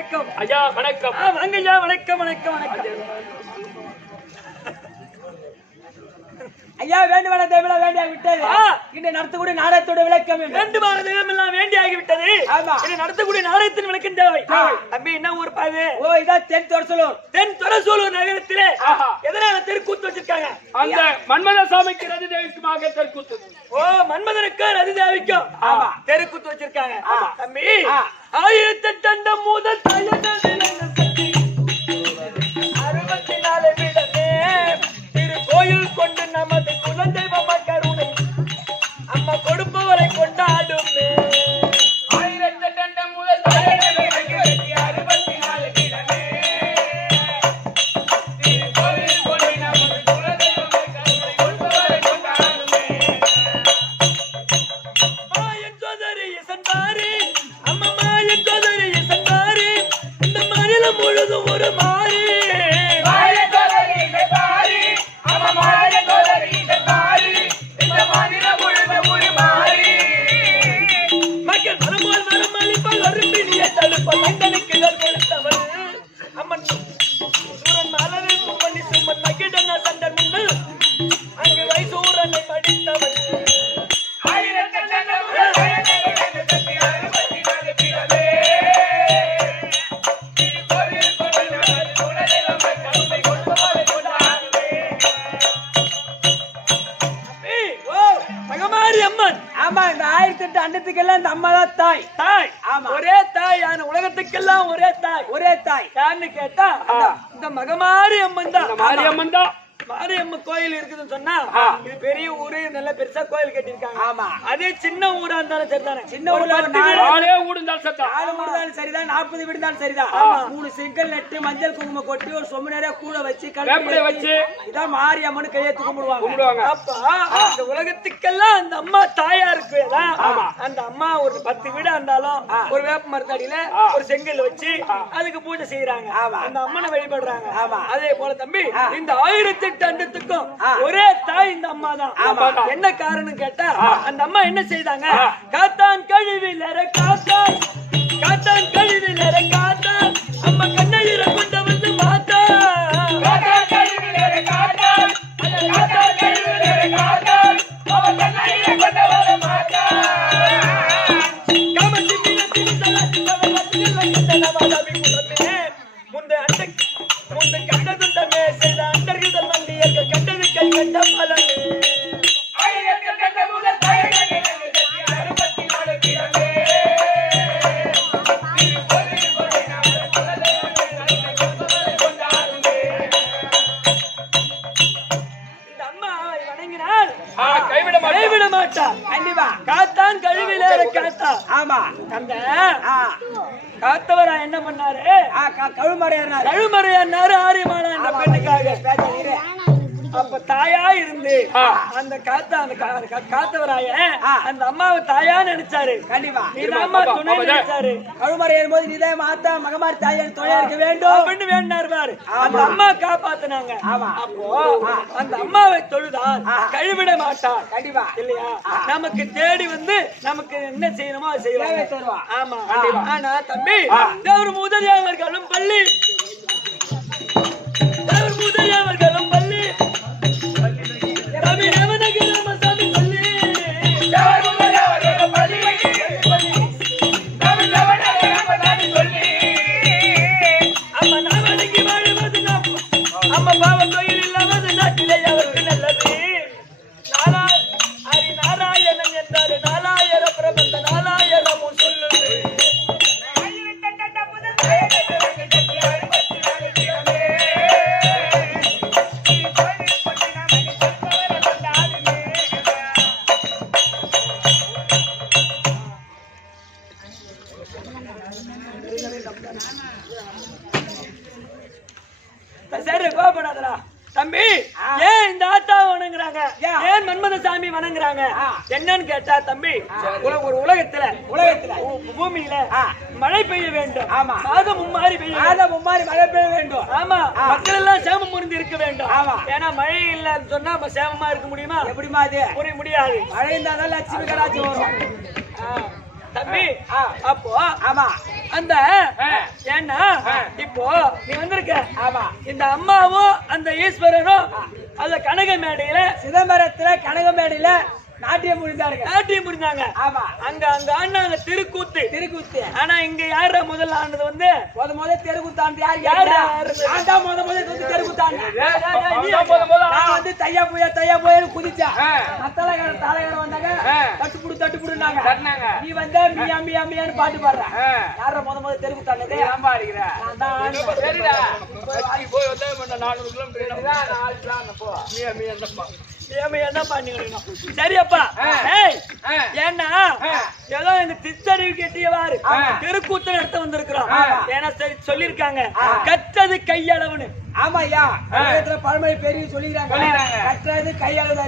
வணக்கம். ஐயா வணக்கம். வாங்க ஐயா, வணக்கம் வணக்கம் வணக்கம். ஐயா, வேண்டுமான தெய்வம் வேண்டியாகி விட்டது. இன்று நடத்தக்கூடிய நாடகத்தோட விளக்கம் வேண்டுமான தெய்வம் எல்லாம் வேண்டியாகி விட்டது. இன்று நடத்தக்கூடிய நாடகத்தின் விளக்கம் தேவை. தம்பி, என்ன ஊர் பாது? ஓ, இதான் தென்தொரசூலூர் நகரத்திலே எதனால தெருக்கூத்து வச்சிருக்காங்க? அந்த மன்மத சாமிக்கு ரதி தேவிக்குமாக தெருக்கூத்து. ஓ, மன்மதனுக்கு ரதி தேவிக்கும் தெருக்கூத்து வச்சிருக்காங்க. தம்பி, 1008 முதல் 64 விடமே திருக்கோயில் கொண்டு நமது குலதெய்வம் கருணை அம்மா கொடுப்பவரை கொண்டாடுமே. 1008 முதல் 64 விடமே திருக்கோயில் கொண்டு நமது குலதெய்வம் கருணை கொடுப்பவரை கொண்டாடுமே. மாயன் சோதரி இசன்பாரி அம்மா, மாயன் சோதரி இசன்பாரி, இந்த மாநிலம் முழுதும் ஒரு மாறி. அண்டத்துக்கெல்லாம் இந்த அம்மா தான் தாய். ஒரே தாய். உலகத்துக்கெல்லாம் ஒரே தாய் யாருன்னு கேட்டா இந்த மகமாரி அம்மன் தான். மாரியம்மன் தான். மாரியம்மன் கோயில் இருக்குதுன்னு சொன்னா இது பெரிய ஊரு, நல்ல பெருசா கோயில் கட்டிருக்காங்க. அதே சின்ன ஊரா இருந்தாலும் சரிதானே. சின்ன ஊர்ல 4 வீடு இருந்தாலும் சரிதான், 40 வீடு இருந்தாலும் சரிதான். 3 செங்கல் நட்டு மஞ்சள் குங்குமம் கொட்டி ஒரு சொம்பு நிறைய கூட வச்சு வேப்பிலை வச்சு இதான் மாரியம்மன் கையெழுத்து கும்பிடுவாங்க. அப்ப இந்த உலகத்துக்கெல்லாம் அந்த அம்மா தாயா இருக்கு. அந்த அம்மா ஒரு 10 வீடா இருந்தாலும் ஒரு வேப்ப மரத்தடியில ஒரு செங்கல் வச்சு அதுக்கு பூஜை செய்யறாங்க. அந்த அம்மனை வழிபடுறாங்க. அதே போல தம்பி, இந்த 1008 அண்டத்துக்கும் ஒரே தாய் இந்த அம்மா தான். என்ன காரணம் கேட்டா அந்த அம்மா என்ன செய்தாங்க? காத்தான் கழிவிலற காத்தான், காத்தான் கழிவிலற காத்தான், அம்மா கண்ணீரை கொண்டு வந்து மாத்தா. காத்தான் கழிவிலற காத்தான், காத்தான் கழிவிலற காத்தான், அவ கண்ணீரை கொண்டு வந்து மாத்தா. காமத்தி மீனத்தி சலாத்தி பவலத்தி லக்கிதனவாதவி குலமே முந்த அண்ட முந்த கண்டதுண்டமே செய்த அண்டர்கள் வண்டியர்கள் கண்டது கை கண்ட பலனே. 1008 முதல் 64 விடமே திருக்கோயில் கொண்டு நமது குலதெய்வம் கருணை கொடுப்பவரை கொண்டாடுமே. இந்த அம்மாவை வணங்கினால் கைவிட மாட்டார். கண்டிப்பா. காத்தான் கழிவிலேற காத்தா. அந்த காத்தவரா என்ன பண்ணாரு? கழுமறையாரு ஆரியமான அந்த பெண்ணுக்காக. அப்ப தாயா இருந்து அந்த காத்தவராய அந்த அம்மாவை தாயா நினைச்சாரு. கண்டிப்பா. அம்மா துணை நினைச்சாரு. கழுமறையும் போது நீதே மாத்தா மகமாரி தாயா துணையா இருக்க வேண்டும் அப்படின்னு வேண்டாரு பாரு. அந்த அம்மா காப்பாத்தினாங்க. அப்போ அந்த அம்மாவை தொழுதால் கழுவிட மாட்டார். கண்டிப்பா இல்லையா? நமக்கு தேடி வந்து நமக்கு என்ன செய்யணுமோ அதை செய்வாங்க. ஆமா. ஆனா தம்பி, தேவர் முதலியவர்களும் பள்ளி, தேவர் முதலியவர்களும் பள்ளி நாராயணன் என்றாரு. நாலாயிர பிரபந்த நாலாயிரமும் சொல்லுது. சரி, கோபப்படாதடா தம்பி. ஏன் இந்த ஆத்தா வணங்குறாங்க? ஏன் மன்மத சாமி வணங்குறாங்க? என்னன்னு கேட்டா தம்பி, ஒரு உலகத்துல பூமியில மழை பெய்ய வேண்டும். மாதம் மும்மாறி மழை பெய்ய வேண்டும். ஆமா, மக்கள் எல்லாம் சேமம் புரிந்து இருக்க வேண்டும். ஏன்னா மழை இல்லன்னு சொன்னா நம்ம சேமமா இருக்க முடியுமா? எப்படிமா? அது முடியாது. மழை இருந்தாதான் லட்சுமி கடாட்சி வரும் தம்பி. அப்போ ஆமா அந்த ஏன்னா இப்போ நீ வந்திருக்க. ஆமா. இந்த அம்மாவும் அந்த ஈஸ்வரனும் அந்த கனக மேடையில சிதம்பரத்துல கனக மேடையில நாட்டியம் முடிந்தாங்க. ஆமா. அங்க ஆண்டாங்க திருக்கூத்து. ஆனா இங்க யார முதல்ல ஆனது வந்து முத தெருக்கூத்தாண்டு யாரு? நான் தான் முத தெருக்கூத்தாண்டு. நான் வந்து தையா போய் குதிச்சேன். தலைகரை வந்தாங்க, தட்டுப்புடுனாங்க. நீ வந்து மியான்னு பாட்டு பாடுற. யார முத தெருக்கூத்தாண்டது? நான் தான். சரியப்பா. ஏன்னா ஏதோ எங்க திச்சறிவு கேட்டியவாறு தெருக்கூத்து நடத்த வந்திருக்கிறோம். ஏன்னா சொல்லிருக்காங்க கற்றது கையளவுன்னு. ஆமா ஐயா, பழமொழி பெரிய சொல்லிக்கிறாங்க. கற்றது கையளவு.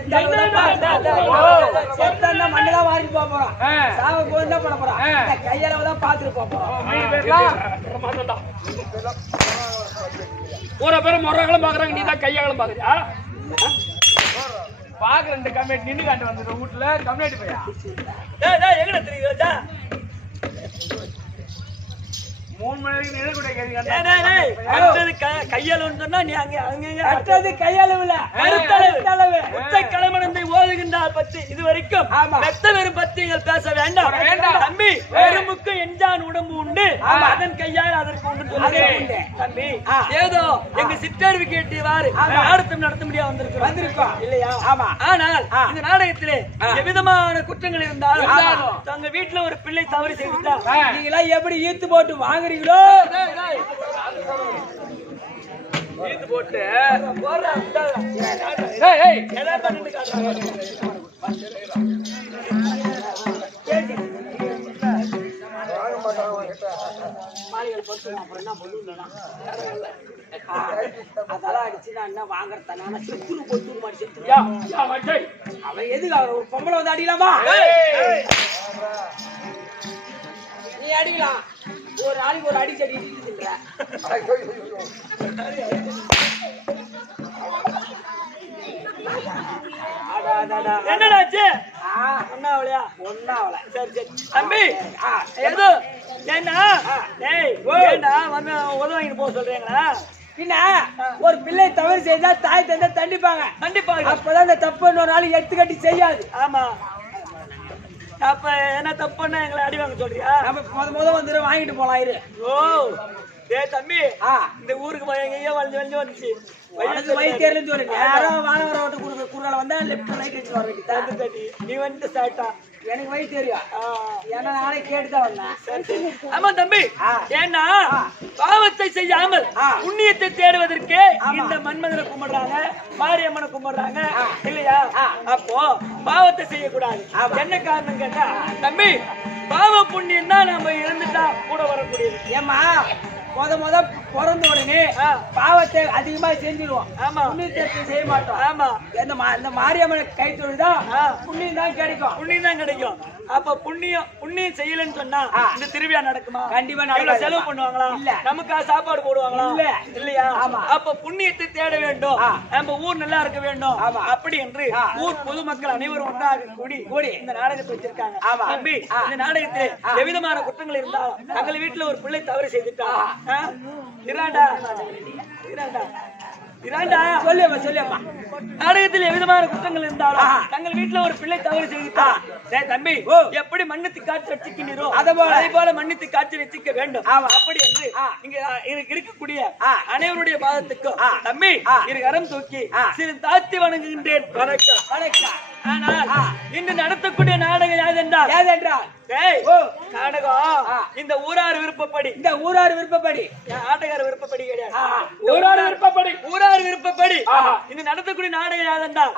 செத்தா மண்ணெல்லாம் வாரி போறோம், சாவ போய் என்ன பண்ண போறோம்? கையளவு தான் பாத்துட்டு போறோம். ஒரு பேரும் முறைகளும் பாக்குறாங்க, நீ தான் கையாளும் பாக்குறியா? பாக்குற ரெண்டு கம்யூனிட்டி நின்று காட்டு வந்துடும் வீட்டுல கம்யூனிட்டி பையா எங்க தெரியுதா? 3 மணி வரைக்கும் நிழல் கூட கையளவுன்னு சொன்னா நீ அங்க கையளவுல கருத்தளவு கிளமணந்தை ஓதுகின்றார் பத்தி இது வரைக்கும் மெத்த வெறும் பத்திகள் பேச வேண்டாம். தம்பி வெறுமுக்கு எஞ்சான் உடம்பு உண்டு, அதன் கையால் அதற்கு உண்டு சொல்லுங்க. தம்பி ஏதோ எங்க சிற்றறிவு கேட்டியவாறு நாடகம் நடத்த முடியாது வந்திருக்கோம் இல்லையா? ஆனால் இந்த நாடகத்திலே எவ்விதமான குற்றங்கள் இருந்தாலும் தங்க வீட்டுல ஒரு பிள்ளை தவறு செய்துட்டா நீங்களா எப்படி ஈத்து போட்டு வாங்குறீங்களோ? ஈத்து போட்டு அதெல்லாம் அடிச்சு நான் என்ன வாங்குறதான செத்துரு பொத்து மாதிரி செத்துரு. அவன் எதுக்கு ஒரு பொம்பளை வந்து அடிக்கலாமா? நீ அடிக்கலாம், ஒரு நாளைக்கு ஒரு அடி செடி என்னடாச்சு? ஒன்னாவல. சரி தம்பி ஏதோ ஏன்னா வந்து உதவாங்கிட்டு போக சொல்றீங்களா? பின்ன ஒரு பிள்ளை தவறு செய்தா தாய் தந்தை தண்டிப்பாங்க. அப்பதான் அந்த தப்பு இன்னொரு நாள் எடுத்து கட்டி செய்யாது. ஆமா. அப்ப என்ன தப்புன்னா எங்களை அடி வாங்க சொல்றியா? நம்ம முத வந்துடும் வாங்கிட்டு போலாம். இரு. ஓ தம்பி இந்த ஊருக்கு எங்கேயோ வளைஞ்சு வந்துச்சு. வயிற்று நேரம் வானவர ஓட்டு குறுகால வந்தா லெப்ட் ரைட் வச்சு வர வேண்டியது. நீ வந்து ஸ்டார்ட்டா எனக்கு வயிற்று தெரியும். ஏன்னா நானே கேட்டுதான் வந்தேன். ஆமா தம்பி, ஏன்னா பாவத்தை செய்யாமல் புண்ணியத்தை தேடுவதற்கு இந்த மன்மதனை கும்பிடுறாங்க, மாரியம்மனை கும்பிடுறாங்க இல்லையா? அப்போ பாவத்தை செய்யக்கூடாது. என்ன காரணம் கேட்டா தம்பி, பாவ புண்ணியம் தான் நம்ம இறந்துட்டா கூட வரக்கூடியது. ஏமா முத பிறந்த உடனே பாவத்தை அதிகமா செஞ்சிருவோம். புண்ணியத்தை செய்ய மாட்டோம். ஆமா. இந்த மாரியம்மனை கை தொழுதான் புண்ணியம் தான் கிடைக்கும். அப்ப புண்ணியம் செய்யலன்னு சொன்னா இந்த திருவிழா நடக்குமா? கண்டிப்பா செலவு பண்ணுவாங்களா? இல்ல. நமக்கா சாப்பாடு போடுவாங்களா? இல்ல. இல்லையா? அப்ப புண்ணியத்தை தேட வேண்டும், நம்ம ஊர் நல்லா இருக்க வேண்டும். அப்படி என்று ஊர் பொதுமக்கள் அனைவரும் ஒன்றாக கூடி இந்த நாடகத்தை வச்சிருக்காங்க. தம்பி இந்த நாடகத்தில் எவ்விதமான குற்றங்கள் இருந்தாலும் தங்கள் வீட்டுல ஒரு பிள்ளை தவறு செய்துட்டா சொல்லியம்மா நாடகத்தில் எவ்விதமான குற்றங்கள் இருந்தாலும் தங்கள் வீட்டுல ஒரு பிள்ளை தவறு செய்துட்டா தம்பி எப்படி மன்னித்து காட்சி ரசிக்கின்றோ அதே போல மன்னித்து காட்சி ரசிக்க வேண்டும். அப்படி என்று இங்க எனக்கு இருக்கக்கூடிய அனைவருடைய பாதத்துக்கும் தம்பி இரு கரம் தூக்கி சிறு தாழ்த்தி வணங்குகின்றேன். வணக்கம். ஆனால் இன்று நடத்தக்கூடிய நாடகம் யாதென்றால் நாடகம் இந்த ஊரார் விருப்பப்படி ஆட்டக்கார விருப்பப்படி கிடையாது. ஊரார் விருப்பப்படி இந்த நடத்தக்கூடிய நாடகம் யாதென்றால்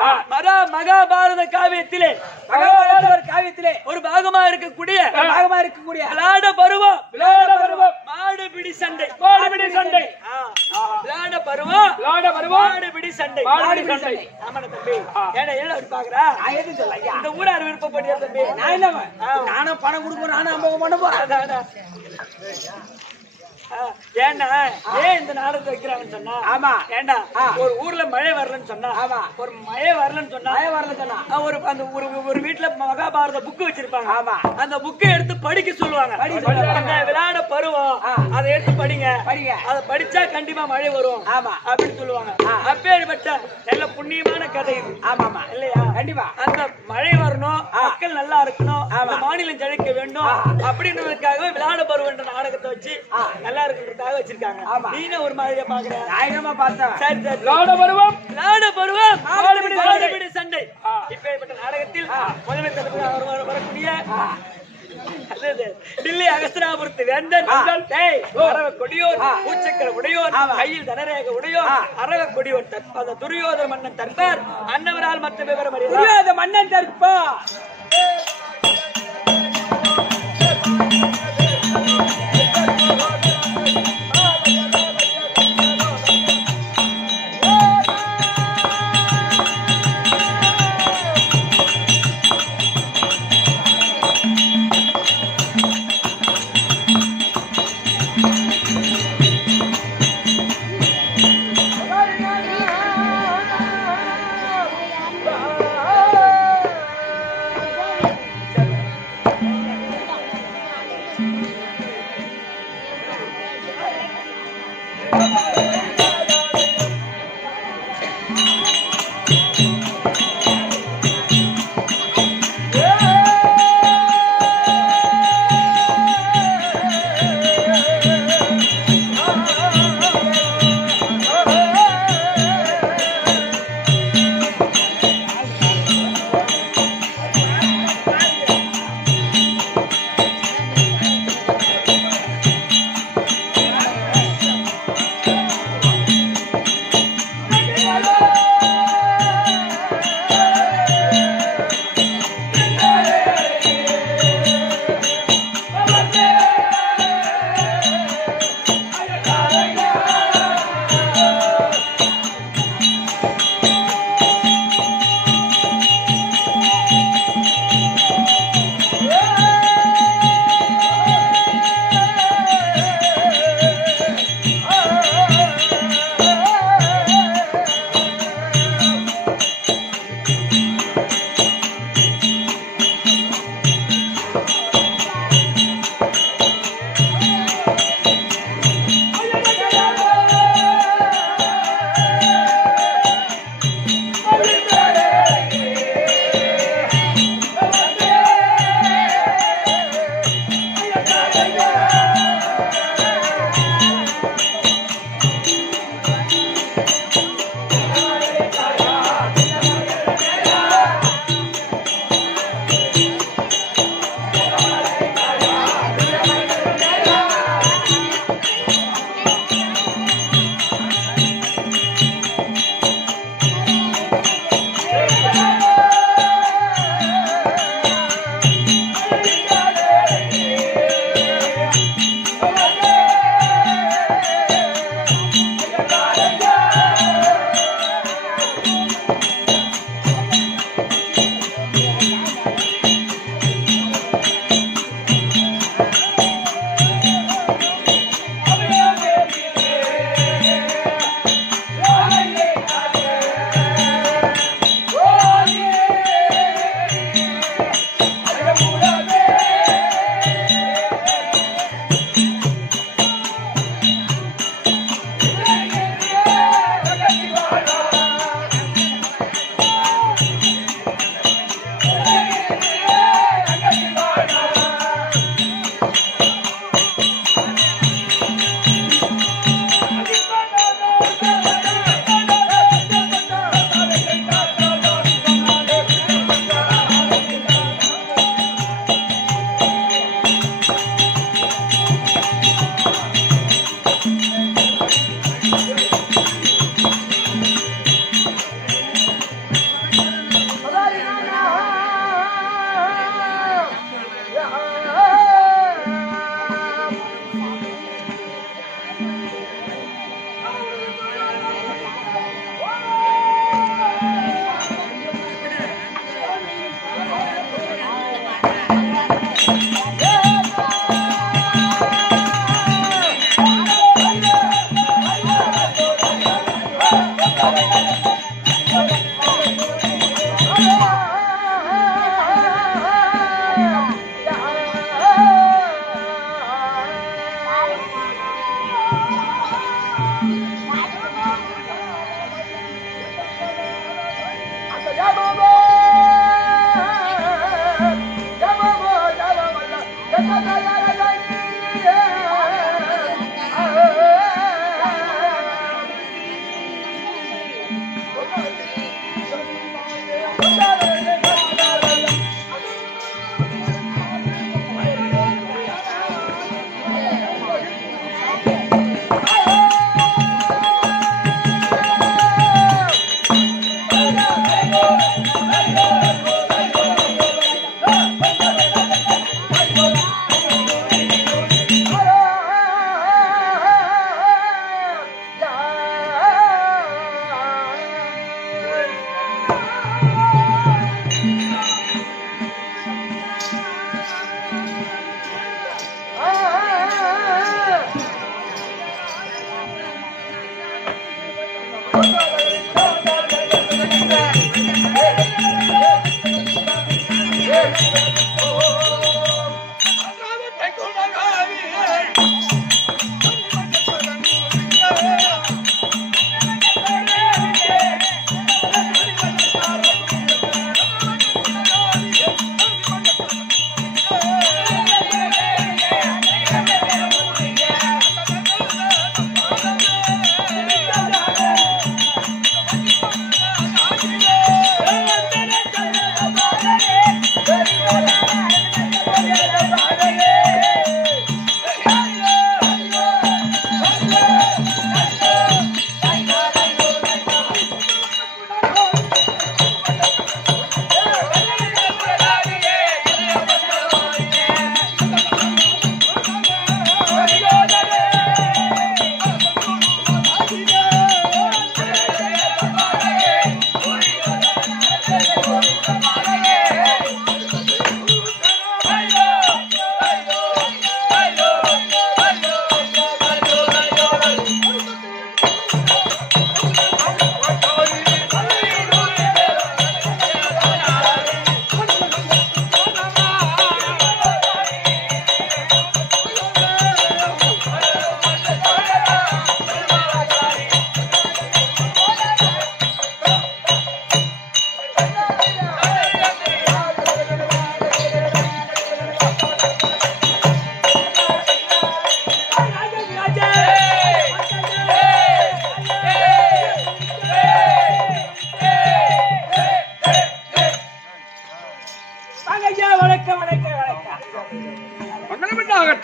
மகாபாரத காவியத்திலே ஒரு பாகமா இருக்கக்கூடிய விளையாட பருவம் மாடு பிடி சண்டை. விளையாட பருவம் மாடு பிடி சண்டை. ஆமா தம்பி, ஏன்னா பாக்குறா இந்த ஊரார் விருப்பப்படியா தம்பி? நானும் பணம் கொடுப்போம், நானும் அம்பகம் பண்ண போறேன். ஏன்னா ஏன் இந்த நாடகத்தை வைக்கிறாங்கன்னு சொன்னா ஆமா ஏண்டா ஒரு ஊர்ல மழை வரலன்னு சொன்னா ஆமா ஒரு மழை வரலன்னு சொன்னா மழை வரல சொன்னா ஒரு அந்த ஒரு வீட்டுல மகாபாரத புக்கு வச்சிருப்பாங்க ஆமா அந்த புக்கை எடுத்து படிக்க சொல்லுவாங்க அந்த விளையாட பருவம் அதை எடுத்து படிங்க அதை படிச்சா கண்டிப்பா மழை வரும் ஆமா அப்படின்னு சொல்லுவாங்க அப்பேற்பட்ட நல்ல புண்ணியமான கதை இது ஆமாமா இல்லையா கண்டிப்பா அந்த மழை வரணும் மக்கள் நல்லா இருக்கணும் அந்த மாநிலம் செழிக்க வேண்டும் அப்படின்றதுக்காக விளையாட பருவம் என்ற நாடகத்தை வச்சு நல்லா இருக்கிறதுக்காக வச்சிருக்காங்க நீங்க ஒரு மாதிரியா பாக்குற நாயகமா பார்த்தேன் சரி சரி விளையாட பருவம் வாழபிடி சண்டை இப்பேற்பட்ட நாடகத்தில் முதலமைச்சர் வரக்கூடிய டில்லி அகஸ்திராபுரத்து வேந்தன் அரவ கொடியோர் பூச்சக்கர உடையோர் கையில் தனரேக உடையோர் அரவ கொடியோர் அந்த துரியோதன மன்னன் தற்பார் அன்னவரால் மற்ற விவரம் துரியோதன மன்னன் தற்பார்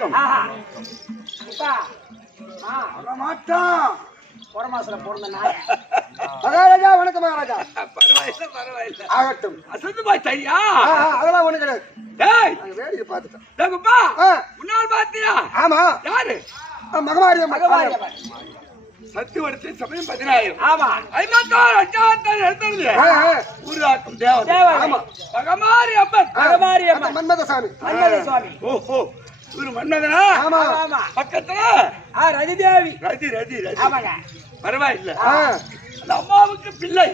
வணக்கம். ஆஹா. அப்பா. மாட்டான் போற மாசத்துல பிறந்த நாய. மகாராஜா வணக்கம் மகாராஜா. பரவாயில்ல ஆகட்டும். அசந்து போய்யா அதெல்லாம் ஒண்ணு கிடையாது. டேய் நாங்க வேடிக்கை பார்த்துட்டோம். டேங்கப்பா ஆ, முன்னாள் பாத்தியா ஆமா யாரு மகமாரியம் சத்தியவரத்தை சமயம் 10000 ஆமா. ஐம்பத்தாறு அஞ்சாவத்தாறு எழுந்தது ஊராக்கும் தேவதை தேவதை. ஆமா. பகமாரி அப்பன் பகமாரி அம்மன். மன்மத சாமி. மன்மத சுவாமி. ஓஹோ இவரு மன்னதனா ஆமா. ஆமா. பக்கத்துல ரதி தேவி. ரதி ரதி ரதி ஆமாங்க. பரவாயில்ல ஆ, அந்த அம்மாவுக்கு பிள்ளை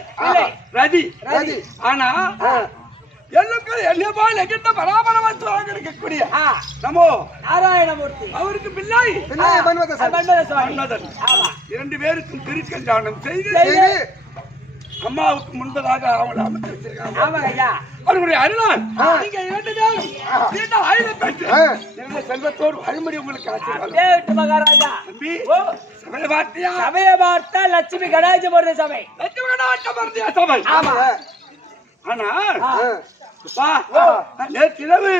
ரதி ரதி. ஆனா ஆ, எல்லுக்கு என்ன போல எங்கிட்ட பராபரமா இருக்கக்கூடிய ஆ, நமோ நாராயணமூர்த்தி. அவருக்கு பிள்ளை பின்ன மன்மத சாமி. மன்மத சுவாமி. மன்மதன் ஆமா. 2 பேருக்கும் திருக்கல்யாணம் செய்து சரி. அம்மாவுக்கு முன்பதாக அவங்களை அமைத்து வச்சிருக்காங்க ஆமாங்க ஐயா. அவர்களுடைய அருளால் நீங்க 2 பேரும் நீண்ட ஆயுதம் பெற்று ஆ, நிறைய செல்வத்தோடு வழிமுறை உங்களுக்கு ஆசீர்வாதம் தேவிட்டு மகாராஜா. தம்பி ஓ, சமய பார்த்தியா சபையை பார்த்தா லட்சுமி கடாட்சி போடுற சபை. லட்சுமணாட்ட சபை ஆமா. ஆனா ஆ. நேற்றிரவு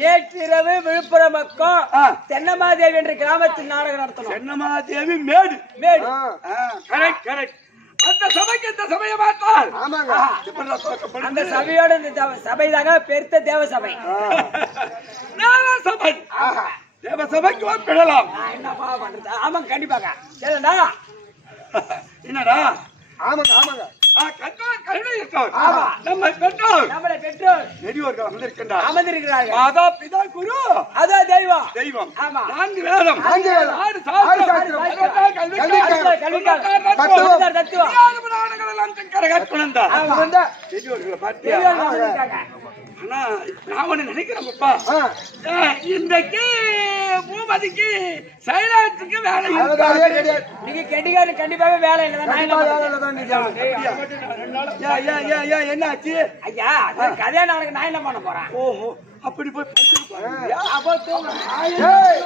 நேற்றிரவு விழுப்புரம் பக்கம் ஆ. தென்னமாதேவி என்ற கிராமத்தில் நாடகம் நடத்தணும். சென்னமாதேவி மேடு மேடு. ஆ, கரெக்ட் கரெக்ட் அந்த சபைக்கு இந்த சபையை பார்த்தால் ஆமாங்க. எப்படிடா துவக்கப்படுது? அந்த சபையோட இந்த சபை தாங்க பெருத்த தேவ சபை. தேவ சபை தேவ சபைக்கு ஒப்பிடலாம் நான் என்னப்பா பண்றது? ஆமாங்க கண்டிப்பாங்க. சரிடா. என்னடா ஆமாங்க ஆமாங்க. கற்றோர் கருணை இருக்கவர் ஆமா. நம்ம பெற்றோர் நம்மளை பெற்றோர் பெரியோர்கள் வந்திருக்கின்றார் அமர்ந்திருக்கிறார்கள். மாதா பிதா குரு அதோ தெய்வம். தெய்வம் ஆமா. 4 வேதம் 5 வேதம். 6 6 சாஸ்திரம் சாஸ்திரம். 66 கல்விக்கால், கல்விக்கால், கல்விக்கால். 66 தத்துவம். தத்துவம். 66 புராணங்கள் எல்லாம் கரகத்துணர்ந்தார். ஆமா. வந்தா. பெரியோர்களை பார்த்தியா? தெய்வம் அமர்ந்திருக்காங்க. ஆனா நான் ஒண்ணு நினைக்கிறேன் அப்பா ஆ, இன்றைக்கு பூமதிக்கு சைலாத்துக்கு வேலை இருக்கு. அவ்வளவுதான், அதே கிடையாது. நீங்க கெட்டிக்காரு கண்டிப்பாவே வேலை இல்லைதான். நான் என்ன கண்டிப்பா பண்றது? வேலையில தான் நிக்காங்க. என்ன ஆச்சு ஐயா, அது கதையா நாளைக்கு நான் என்ன பண்ண போறேன்? ஓஹோ அப்படி போய் படுத்துட்டு பாருங்க. அப்போ தூங்குறேன். ஏய்,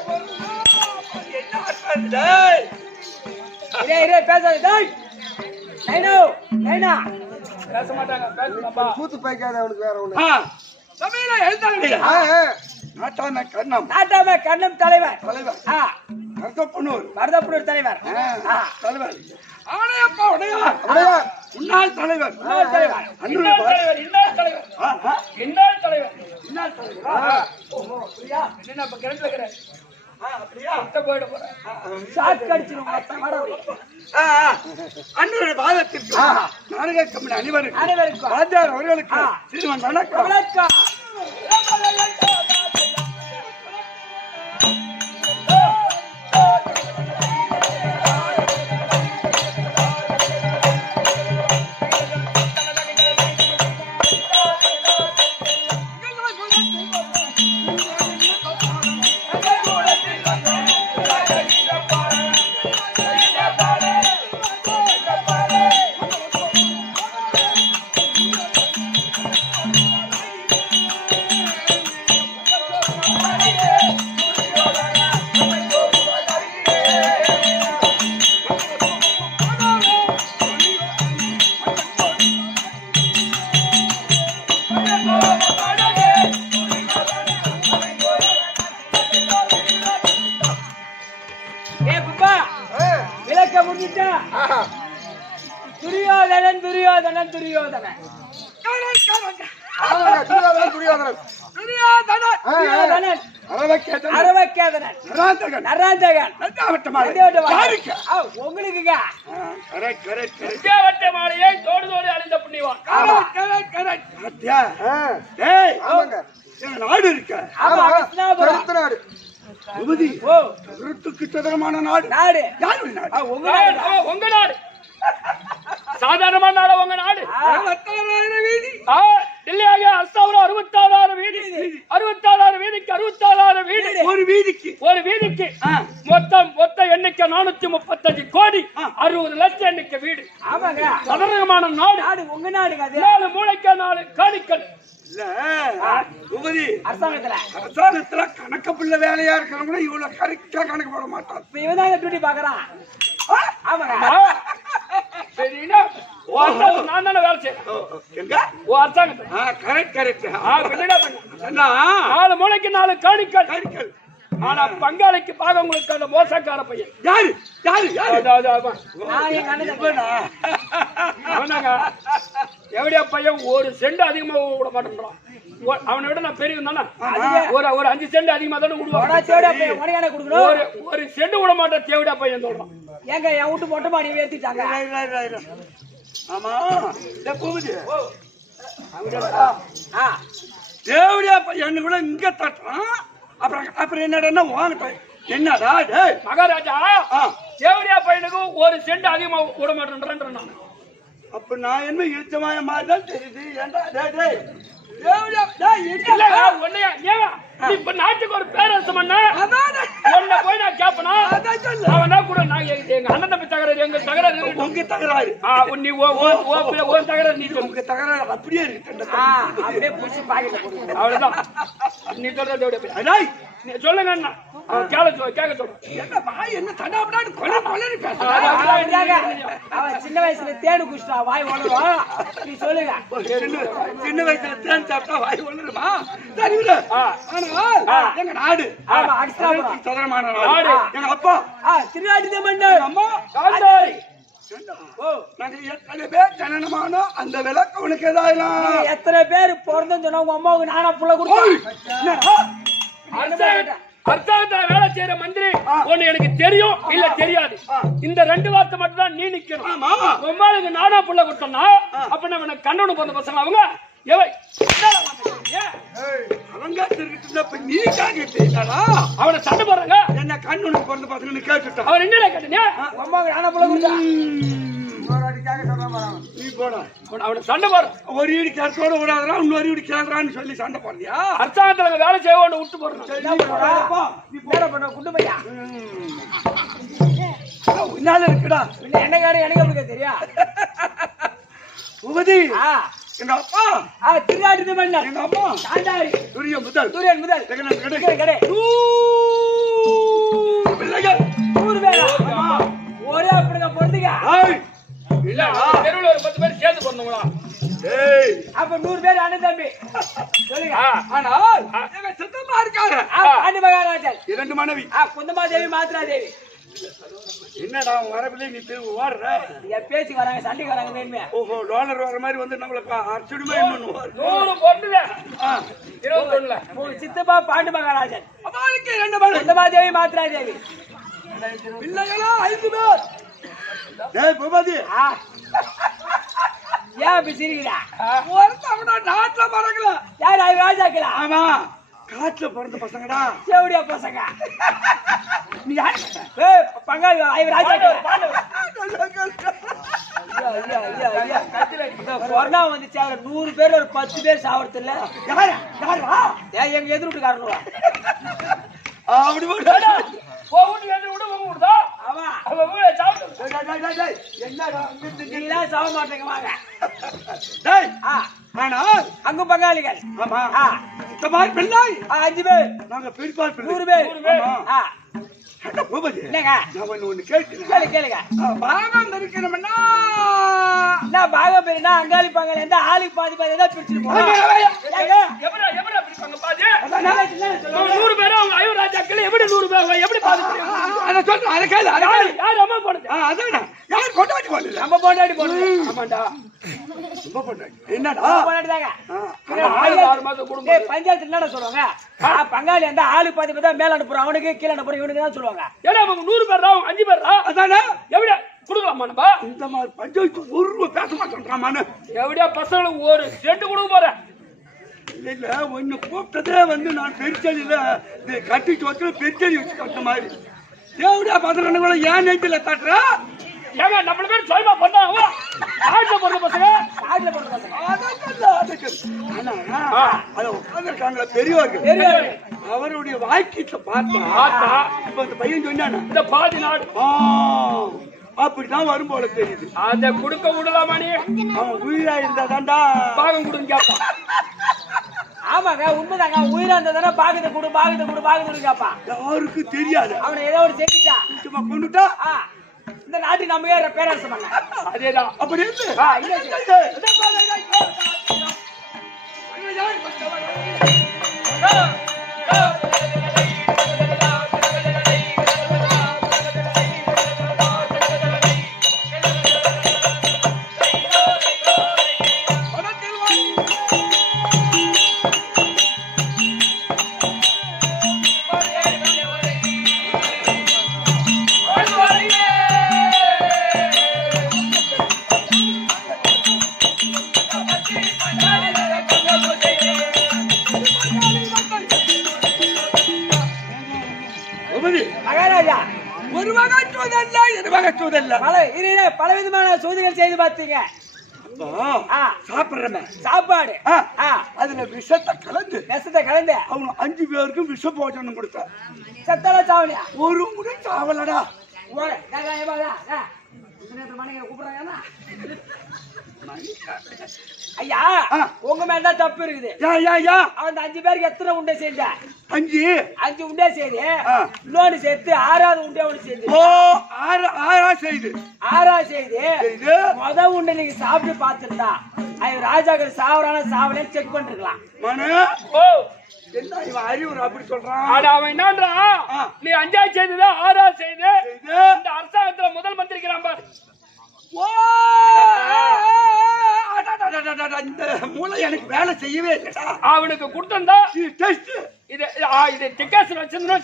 என்ன ஆச்சு? டேய். இரு பேசாத. டேய். நைனு, நைனா. பேச மாட்டாங்க பேசுங்கப்பா. கூத்து பைக்காத அவனுக்கு வேற ஒண்ணு. சபையில எழுந்தாங்க ஆ, ஆ. நாட்டாம கண்ணம் நாட்டாம கண்ணம் தலைவர். தலைவர் ஆ, கருத்தப்பனூர் மருதப்புடூர் தலைவர். ஆ, தலைவர் ஆணையப்பா உடையார் அப்படியா? முன்னாள் தலைவர் இன்னொரு தலைவர். அண்ணனுடைய பாஸ். இன்னார் தலைவர் இன்னார் தலைவர் முன்னாள் தலைவர் ஓஹோ, அப்படியா? என்ன இப்ப கிணத்துல இருக்கிறேன் அப்படியா கிட்ட போயிட போறேன் ஷாட் கடிச்சிரும் மொத்த மாடவரி. அண்ணனுடைய பாதத்திற்கு நாடக கம்பெனி அனைவருக்கும் அனைவருக்கும் ராஜார் அவர்களுக்கு சிறுவன் வணக்கம் வணக்கம். ஏ குப்பா, விளக்க முடிஞ்சிட்டா? துரியோதனன் துரியோதனன் துரியோதனன் ஆமாங்க, துரியோதனன், துரியோதனன். துரியோதனன் ஆ, ஆ. துரியோதனன் அரவக்கேதன் அரவக்கேதனன் நராந்தகன் நராந்தகன் நந்தாவட்டமாலை நந்தியாவட்டமாலை. யாருக்கு உங்களுக்குங்க. கரெக்ட் கரெக்ட் கரெக்ட் வித்யாவட்ட மாலையை தோடு தோடு அழிந்த புண்ணியவான் கரெக்ட் கரெக்ட் கரெக்ட் பாத்தியா ஆ, டேய் ஆமாங்க. என் நாடு இருக்க ஆமா, ஆமா, கிருஷ்ணாபுரம். பெருத்த நாடு. விபதி ஓ, கருத்துக்கு சதுரமான நாடு நாடு. யாருடைய நாடு உங்க நாடு. உங்க நாடு சாதாரணமான நாடு உங்க நாடு 16,000 வீதி டெல்லியாக 66,000 வீதி 66,000 வீதிக்கு 66,000 வீடு ஒரு வீதிக்கு ஒரு வீதிக்கு மொத்த எண்ணிக்கை 435 கோடி 60 லட்சம் எண்ணிக்கை வீடு ஆமாங்க. சாதாரணமான நாடு நாடு உங்க நாடுங்க அது. 4 மூளைக்கு 4 காணிக்கல் இல்ல விபதி அரசாங்கத்துல. அரசாங்கத்துல கணக்கு பிள்ளை வேலையா இருக்கிறவங்க இவ்வளவு கரெக்டா கணக்கு போட மாட்டான் இப்ப இவன் தான் டியூட்டி பாக்குறான். ஆமாங்க. சரினா நான் தானே வேலை செய்யறேன் எங்க ஓ அரசாங்கத்துல கரெக்ட் கரெக்ட் பின்னடா பண்ண என்ன 4 மூளைக்கு 4 காணிக்கல் கறிக்கல் ஆனா பங்காளிக்கு பாகம் உங்களுக்கு அந்த மோசக்கார பையன் யாரு யாரு யாரு நான் எங்க அண்ணன் அவனாங்க எவடியா பையன் ஒரு சென்ட் அதிகமா விட மாட்டேன்றான். அவனை விட நான் பெரியவன் தானே, ஒரு 5 சென்ட் அதிகமா தானே விடுவான். ஒரு சென்ட் விட மாட்டேன் தேவடியா பையன் சொல்றான். ஏங்க என் வீட்டு மொட்டை மாடி ஏத்திட்டாங்க. ஆமா பூபதி தேவடியா பையன் கூட இங்க தட்டுறான். அப்புறம் என்னடா வாங்கிட்டேன் என்னடா டேய் மகாராஜா தேவடியா பையனுக்கு ஒரு சென்ட் அதிகமா விட மாட்டேன்றான் நான். அப்ப நான் என்ன இழுச்சமாய மாதிரி தான் தெரியுது. ஏன்டா டேய் டேய் இப்ப நாட்டுக்கு ஒரு பேரரசு பண்ண என்ன போய் நான் கேப்பனா அவனா கூட நான் எங்க அண்ணன் தம்பி தகராறு எங்க தகராறு உங்க தகராறு நீ ஓன் தகராறு நீ உங்க தகராறு அப்படியே இருக்கு. அப்படியே புடிச்சு பாக்கெட்ல போடுங்க. அவ்வளவுதான் நீ சொல்றது. நீ சொல்லுங்க அண்ணா கேட்க சொல்றேன். என்ன தடாபடான்னு கொலை கொலைன்னு அவன் சின்ன வயசுல தேடு குடிச்சா வாய் வளரும். நீ சொல்லுங்க. சின்ன வயசுல தேன் சாப்பிட்டா வாய் வளருமா? தெரியுது. ஆனா எங்க நாடு சதுரமான நாடு. எங்க அப்பா திருநாட்டு மன்னர் அம்மா காந்தாரி நாங்க எத்தனை பேர் ஜனனமானோ அந்த விளக்கு உனக்கு ஏதாயிரம் எத்தனை பேர் பிறந்தோன்னு சொன்னா உங்க அம்மாவுக்கு நானா புள்ள கொடுத்தேன். அரசாங்கத்துல வேலை செய்யற மந்திரி ஒண்ணு எனக்கு தெரியும் இல்ல தெரியாது. இந்த 2 வார்த்தை மட்டும் தான் நீ நிக்கணும். உமாளுக்கு நானா புள்ள கொடுத்தோம்னா அப்ப நம்ம கண்ணனு பிறந்த பசங்க அவங்க நீ கேட்டா அவனை சண்டை போடுறாங்க. என்ன கண்ணனுக்கு பிறந்த பசங்க கேட்டுட்டான். அவன் என்ன கேட்டீங்க? அம்மாவுக்கு நானா புள்ள கொடுத்தேன். நீ போட அவனை சண்டை போடுற ஒரு வீடு கேட்டோட விடாதா இன்னொரு வீடு கேள்றான்னு சொல்லி சண்டை போடுறியா? அரசாங்கத்துல வேலை செய்வோன்னு விட்டு போடுறோம். நீ பேர பண்ண குண்டு பையா உன்னால இருக்குடா. என்ன காரணம் எனக்கு எப்படி தெரியும்? உபதி எங்க அப்பா திருநாட்டு மன்னர் எங்க அம்மா காந்தாரி துரியன் முதல் கடை பிள்ளைகள் 100 பேரா? ஒரே அப்படிங்க பொறுத்துங்க. இல்ல தெருவுல ஒரு 10 பேர் சேர்ந்து பிறந்தவங்களா? அப்ப 100 பேர் அண்ணன் தம்பி சொல்லுங்க. ஆனால் எங்க சித்தம்மா இருக்காங்க. பாண்டி மகாராஜன் 2 மனைவி. குந்தமா தேவி மாத்ரா தேவி. என்னடா வரப்பிள்ளை நீ திரும்ப ஓடுற? என் பேச்சுக்கு வராங்க சண்டைக்கு வராங்க வேணுமே. ஓஹோ டாலர் வர மாதிரி வந்து நம்மள அடிச்சுடுமே. 100 பொண்ணுல 21ல உங்க சித்தப்பா பாண்டி மகாராஜன். அவளுக்கு 2 மனைவி. குந்தமா தேவி மாத்ரா தேவி. பிள்ளைகளா 5 பேர். டேய் பூபதி ஏன் அப்படி சிரிக்கிறா? ஒருத்தவனா நாட்டுல பறக்கல. யார் அது ராஜாக்களா? ஆமா காட்டுல பிறந்த பசங்கடா. செவடியா பசங்க. நீ யார்? பங்காளி ஐவர் ராஜாக்களா? கொரோனா வந்துச்சு. அவரை 100 பேர் ஒரு 10 பேர் சாவறது இல்ல. எங்க எதிர் வீட்டுக்காரனுவா அப்படி போடா. நீங்களாம் சாவ மாட்டேங்க வாங்க. அங்கு பங்காளிகள் பிள்ளை 5 பேர். நாங்க பெருப்பால் 100 பேர். என்னங்க ஒண்ணு கேட்கிறேன். கேளுங்க. பாகம் இருக்கணும்னா பாகம் பேருனா அங்காளி பங்காளி எந்த ஆளுக்கு பாதி பாதி தான் பிரிச்சுட்டு போவோம். 100 பேர் அவங்க ஐயோ ராஜாக்கள் எப்படி 100 பேர் எப்படி பாதிச்சு? அத சொல்றேன். அத கேளு. யார் அம்மா போடுது? அதான் யார் கொண்டாடி போடல. நம்ம பொண்டாடி போடுது. ஆமாண்டா ரொம்ப கொண்டாடி. என்னடா பொண்டாடிதாங்க. 6 மாசம் குடும்பம். பஞ்சாயத்து என்னடா சொல்லுவாங்க? பங்காளி எந்த ஆளுக்கு பாதி பாதி தான் மேல அனுப்புறோம், அவனுக்கு கீழே அனுப்புறோம், இவனுக்கு தான் சொல்லுவாங்க. ஏன்னா அவங்க 100 பேர் தான் 5 பேர் தான். அதானே எப்படி கொடுக்கலாமா நம்ம? இந்த மாதிரி பஞ்சாயத்து ஒரு பேச மாட்டேன்றாமான்னு எப்படியா பசங்களுக்கு ஒரு செட்டு கொடுக்க போறேன். இல்ல ஒன்னு கூப்பிட்டதே வந்து நான் பெருச்சலில கட்டி வச்சு பெருச்சலி வச்சு கட்ட மாதிரி எப்படியா பசங்க ஏன் நெஞ்சில தட்டுற? ஏங்க நம்மள பேர் சொல்மா பண்ணாங்க. ஆட்ல போற பசங்க ஆட்ல போற பசங்க அத உட்கார்ந்துருக்காங்களா பெரியவர்கள். அவருடைய வாழ்க்கையில பார்த்தா இப்ப இந்த பையன் சொன்னானே இந்த பாதி நாடு அப்படிதான் வரும் போல தெரியுது. அத கொடுக்க விடலாமா நீ? அவன் உயிரா இருந்தா தாண்டா பாகம் கொடுங்க கேப்பான். ஆமாங்க உண்மைதாங்க. உயிரா இருந்தா பாகத்தை கொடு பாகத்தை கொடு பாகத்தை கொடு கேப்பான். யாருக்கு தெரியாது. அவனை ஏதோ ஒரு செஞ்சுட்டா சும்மா கொண்டுட்டா இந்த நாட்டு நம்ம பேரரசு பண்ண அதேதான். அப்படி இருந்து சாக சூதல்ல. பல விதமான சூதுகள் செய்து பார்த்தீங்க. சாப்பிடுறமே சாப்பாடு அதுல விஷத்தை கலந்து அவங்க 5 பேருக்கும் விஷ போஜனம் கொடுத்த சத்தல சாவலியா ஒரு முறை சாவலடா. ஐயா உங்க மேலதான் தப்பு இருக்குது. அவன் 5 பேருக்கு எத்தனை உண்டை செஞ்ச? 5 உண்டை செய்து இன்னொன்னு சேர்த்து 6வது உண்டை ஒண்ணு செய்து முத உண்டை நீங்க சாப்பிட்டு பாத்துருந்தா ராஜாக்கள் சாவரான சாவலே செக் பண்ணிருக்கலாம். என்ன இவன் அறிவுரை அப்படி சொல்றான்? அவன் என்னன்றான், நீ 5வது செய்தது 6வது செய்து இந்த அரசாங்கத்துல முதல் மந்திரிக்கிறான் பாரு. இந்த மூளை எனக்கு வேலை செய்யவே இல்லடா. அவனுக்கு கொடுத்தா இது டிக்கெட் வச்சிருந்தா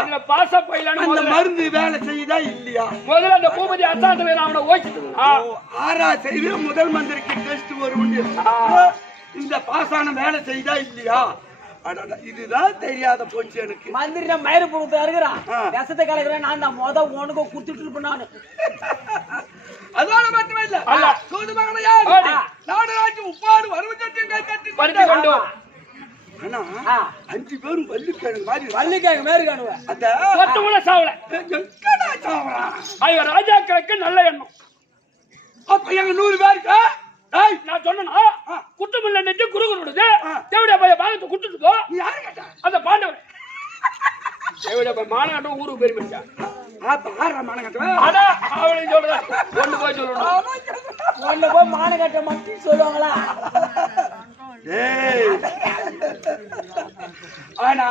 இதுல பாசா போயிடலாம். அந்த மருந்து வேலை செய்யுதா இல்லையா? முதல்ல அந்த பூபதி அரசாங்கத்துல அவனை ஓய்ச்சிட்டு 6வது செய்து முதல் மந்திரிக்கு டெஸ்ட் வரும். இந்த பாசான வேலை செய்தா இல்லையா? இதுதான் தெரியாத போச்சு எனக்கு. மந்திரி நான் மயிறு பொறுத்து இருக்கிறான் விஷத்தை கலக்கிறேன். நான் தான் முத உனக்கு குத்துட்டு இருப்பேன். நானு அதோட மட்டுமே இல்ல சூது மகனையா நாடு ராஜ்யம் உப்பாடு வருவதற்கு பறித்து கொண்டு. ஆனா 5 பேரும் வள்ளிக்கிழங்கு மாதிரி வள்ளிக்கிழங்கு மாரி காணுவேன். அந்த ஒருத்தவங்கள சாவல சாவரா ஐயோ ராஜாக்களுக்கு நல்ல எண்ணம். அப்ப எங்க 100 பேருக்கு நான் சொன்னா குற்றமில்ல நெஞ்சு குறுகுறுடுது. தேவடியா பைய பாகத்தை குடுத்துட்டு போ. நீ யாரு கேட்ட? அந்த பாண்டவர் தேவடியா பைய மானகட்டம் ஊருக்கு பேர் பண்ணிட்டான். அதான் அவளை சொல்றேன். ஒண்ணு போய் சொல்லணும். ஒண்ணு போய் மானகட்டம் மட்டும் சொல்லுவாங்களா? ஆனா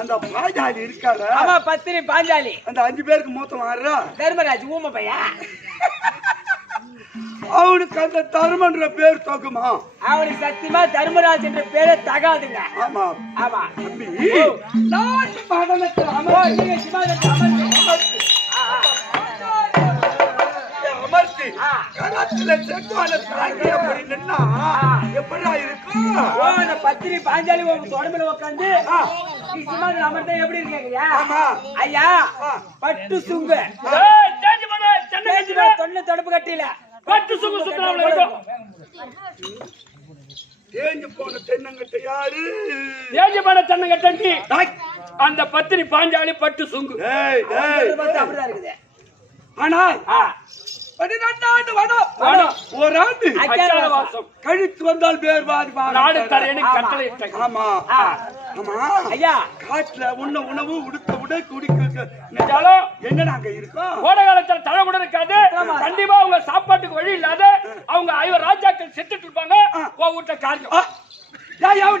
அந்த பாஞ்சாலி இருக்கால. ஆமா பத்தினி பாஞ்சாலி. அந்த 5 பேருக்கு மூத்தம் ஆறா தர்மராஜ் ஊம பையன். அவனுக்கு அந்த தர்மன்ற பேர் தகுமா? அவனுக்கு சத்தியமா தர்மராஜ் என்ற பேரே தகாதுங்க. ஆமா ஆமா தம்பி நாட்டு மகனத்தில் அமர்த்தி கரத்துல செங்கோலை தாங்கி அப்படி நின்னா எப்படியா இருக்கும்? அந்த பத்தினி பாஞ்சாலி உடம்புல உட்காந்து அமர்த்தா எப்படி இருக்கீங்க? ஐயா பட்டு சுங்கு தொண்ணு தடுப்பு கட்டில பட்டு சுங்கு சுத்தம் தேஞ்சு போன தென்னங்கட்ட யாரு? தேஞ்சு போன தென்னங்கட்டி அந்த பத்தினி பாஞ்சாலி பட்டு சுங்கு. அப்படிதான் இருக்குது. ஆனால் 12 ஆண்டு வடம் ஒரு ஆண்டு அச்சாரவாசம் கழித்து வந்தால் பேர் வாதி நாடு தரேன்னு கட்டளை இட்டாங்க. ஆமா ஆமா ஐயா காட்டுல உணவு உடுத்த உடை குடிக்க என்ன நாங்க இருக்கோம். கோடை காலத்துல தலை கூட இருக்காது. கண்டிப்பா அவங்க சாப்பாட்டுக்கு வழி இல்லாத அவங்க 5 ராஜாக்கள் செத்துட்டு இருப்பாங்க. வீட்ட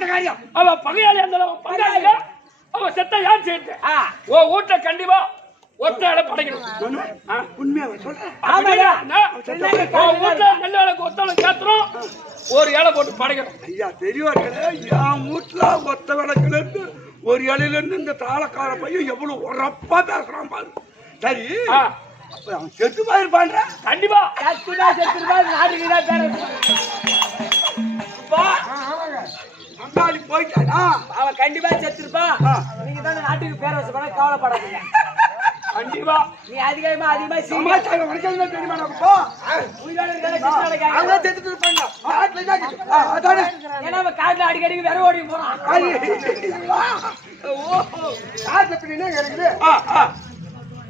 காரியம் அவன் பகையாளி அந்த பகையாளில அவன் செத்த யார் செய்யுது வீட்டை கண்டிப்பா ஒற்றை படைக்கணும். உண்மையா சொல்றேன். நெல் வேலைக்கு ஒத்தவளை காத்துறோம் ஒரு இலை போட்டு படைக்கணும். ஐயா தெரியவர்களே என் வீட்டுல ஒத்த விளக்குல இருந்து ஒரு இலையில இருந்து இந்த தாளக்கார பையன் எவ்வளவு உரப்பா பேசுறான் பாரு. சரி அவன் செத்து போயிருப்பான். கண்டிப்பா பங்காளி போயிட்டானா அவன் கண்டிப்பா செத்துருப்பா. நீங்க தான் நாட்டுக்கு பேர வச்சு பண்ண கவலைப்படாதீங்க. கண்டிப்பா நீ அதிகமா சமாச்சாரம் வரைக்கும் தெரியுமா? காட்டுல அடிக்கடி வேற ஓடி போறான்.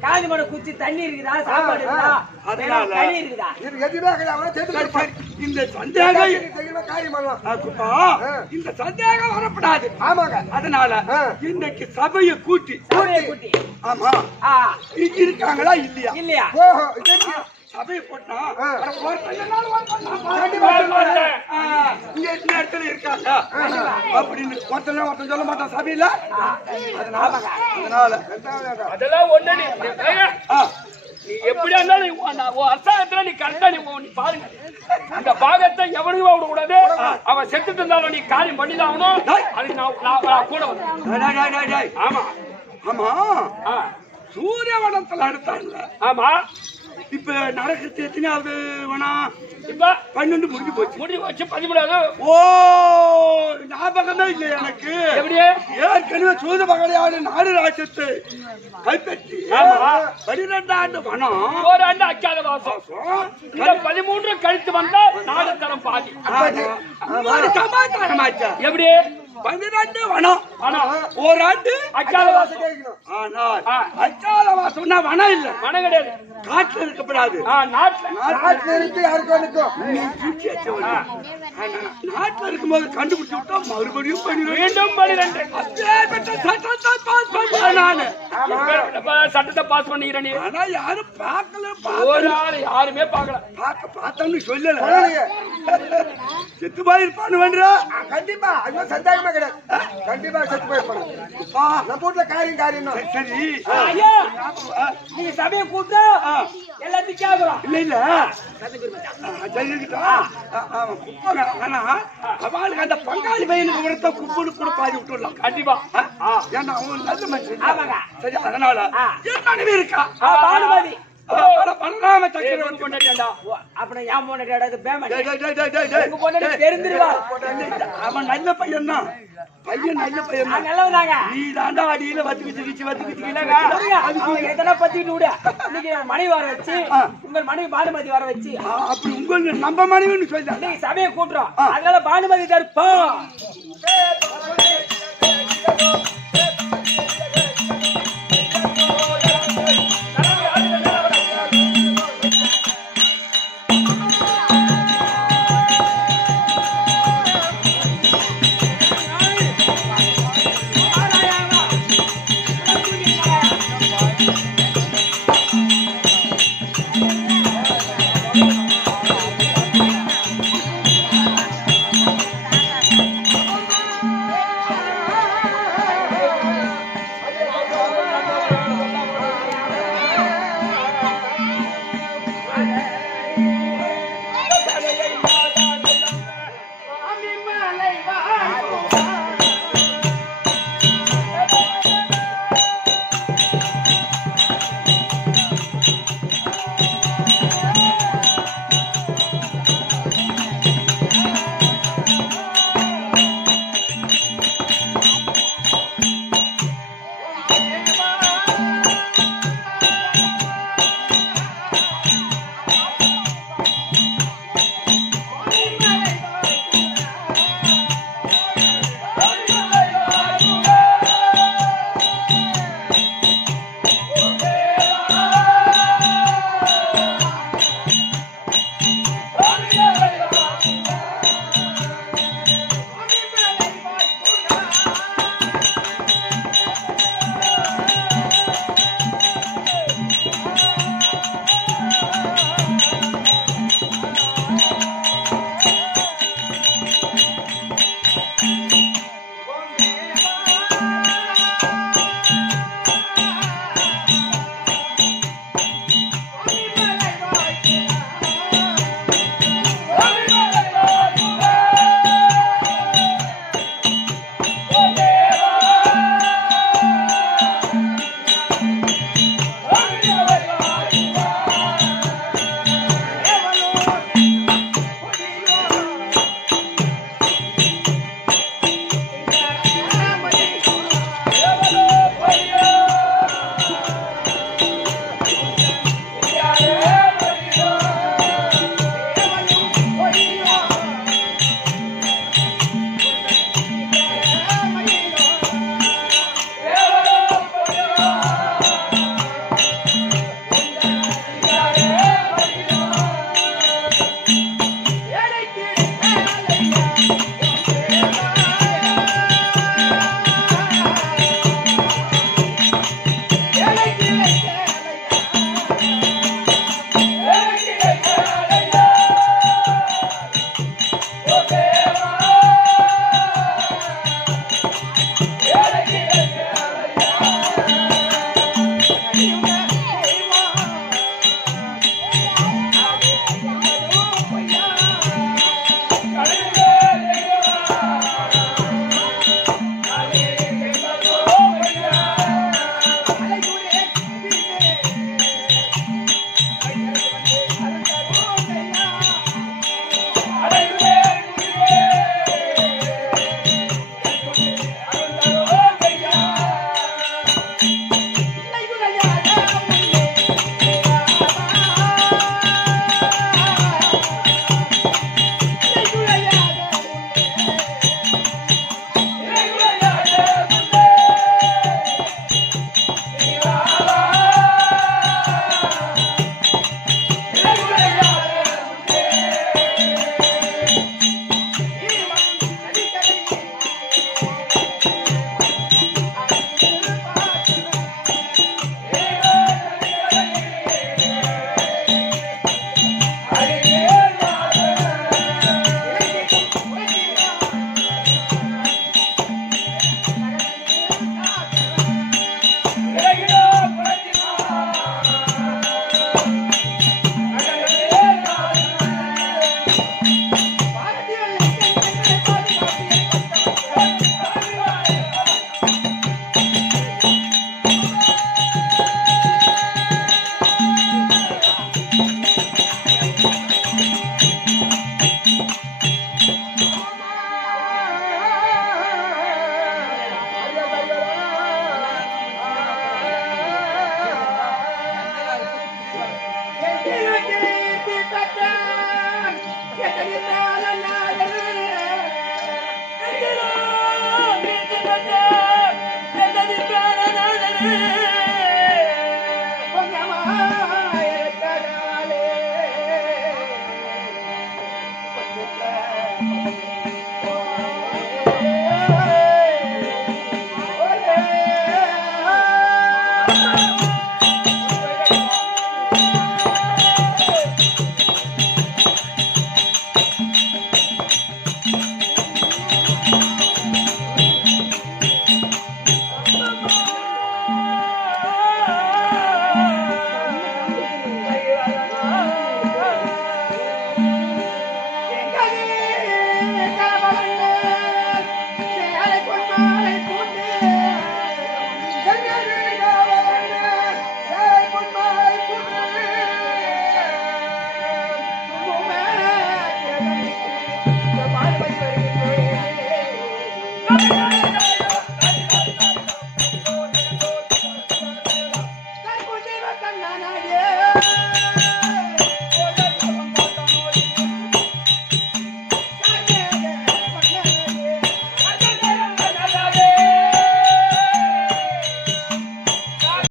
காஞ்சி மரம் குச்சி தண்ணி இருக்குதா? சாப்பாடு இருக்குதா? தண்ணி இருக்குதா? இந்த சந்தேகம் வரப்படாது. ஆமாங்க. அதனால இன்னைக்கு சபையை கூட்டி ஆமா இருக்காங்களா இல்லையா? இல்லையா சபையை போட்டா இடத்துல இருக்காங்க அப்படின்னு ஒருத்தன் சொல்ல மாட்டான் சபையில. அதனால அதெல்லாம் ஒண்ணு நீ எப்படியா இருந்தாலும் அரசாங்கத்துல நீ கரெக்டா நீ பாருங்க. இந்த பாகத்தை எவனுக்கும் விட கூடாது. அவன் செத்துட்டு இருந்தாலும் நீ காரியம் பண்ணிதான் ஆகணும். அதுக்கு நான் கூட வந்தேன். ஆமா ஆமா சூரிய வனத்துல எடுத்தாங்க. ஆமா இப்ப நடக்கிறது எத்தனையாவது வேணாம்? இப்ப 12 முடிஞ்சு போச்சு. முடிஞ்சு போச்சு 13வது. ஓ ஞாபகமே இல்லை எனக்கு. எப்படி? ஏற்கனவே சூது பகடையாடு நாடு ராஜ்யத்தை கைப்பற்றி 12 ஆண்டு வனம், ஒரு ஆண்டு அக்காத வாசம். இந்த 13 கழித்து வந்தா நாடு தரம் பாதி. சமாச்சாரமாச்சா? எப்படி? 12 வனம் ஆனா ஒரு ஆண்டு அக்காத வாசம். ஆனால் அக்கால வாசம்னா வனம் இல்ல, மனம் கிடையாது. காட்டுல இருக்கப்படாது. நாட்டுல இருக்கு யாருக்கும் நாட்டுல இருக்கும்போது கண்டுபிடிச்சு விட்டா மறுபடியும் 12 மீண்டும் 12. நானு சட்டத்தை பாஸ் பண்ணிக்கிறேன் நீ. ஆனா யாரும் பார்க்கல, ஒரு ஆள் யாருமே பார்க்கல. பார்த்தோம்னு சொல்லல. செத்து போயிருப்பான்னு வேண்டா? கண்டிப்பா அது சந்தேகமே கிடையாது. கண்டிப்பா செத்து போயிருப்பாங்க. நம்ம வீட்டுல காரியம் தான். சரி ஐயா நீங்க சபையை கூப்பிட்டா எல்லாத்தையும் கேக்குறோம். இல்ல இல்ல ஆனா அவளுக்கு அந்த பங்காளி பையனுக்கு விடத்த குப்புடு கூட பாதி விட்டுடலாம். கண்டிப்பா. ஏன்னா அவங்க நல்ல மனுஷன். ஆமாங்க. சரி அதனால என் மனைவி இருக்கா பானுமதி பலராம சக்கரவர்த்தி கொண்டாட்டா. அப்படி ஏன் போன கேடாது பேமெண்ட் டேய், டேய், டேய், டேய், டேய். உங்க பொண்ணு தெரிஞ்சிருவா. அவன் நல்ல பையன் தான். பையன் நல்ல பையன் தான். நல்லவதாங்க. நீ தாண்டா அடியில வத்துக்கிச்சு அவங்க எதனா பத்திட்டு விட. இன்னைக்கு என் மனைவி வர வச்சு உங்க மனைவி பானுமதி வர வச்சு அப்படி உங்க நம்ம மனைவின்னு சொல்ல. இன்னைக்கு சபையை கூட்டுறோம். அதனால பானுமதி தருப்போம். கட்ட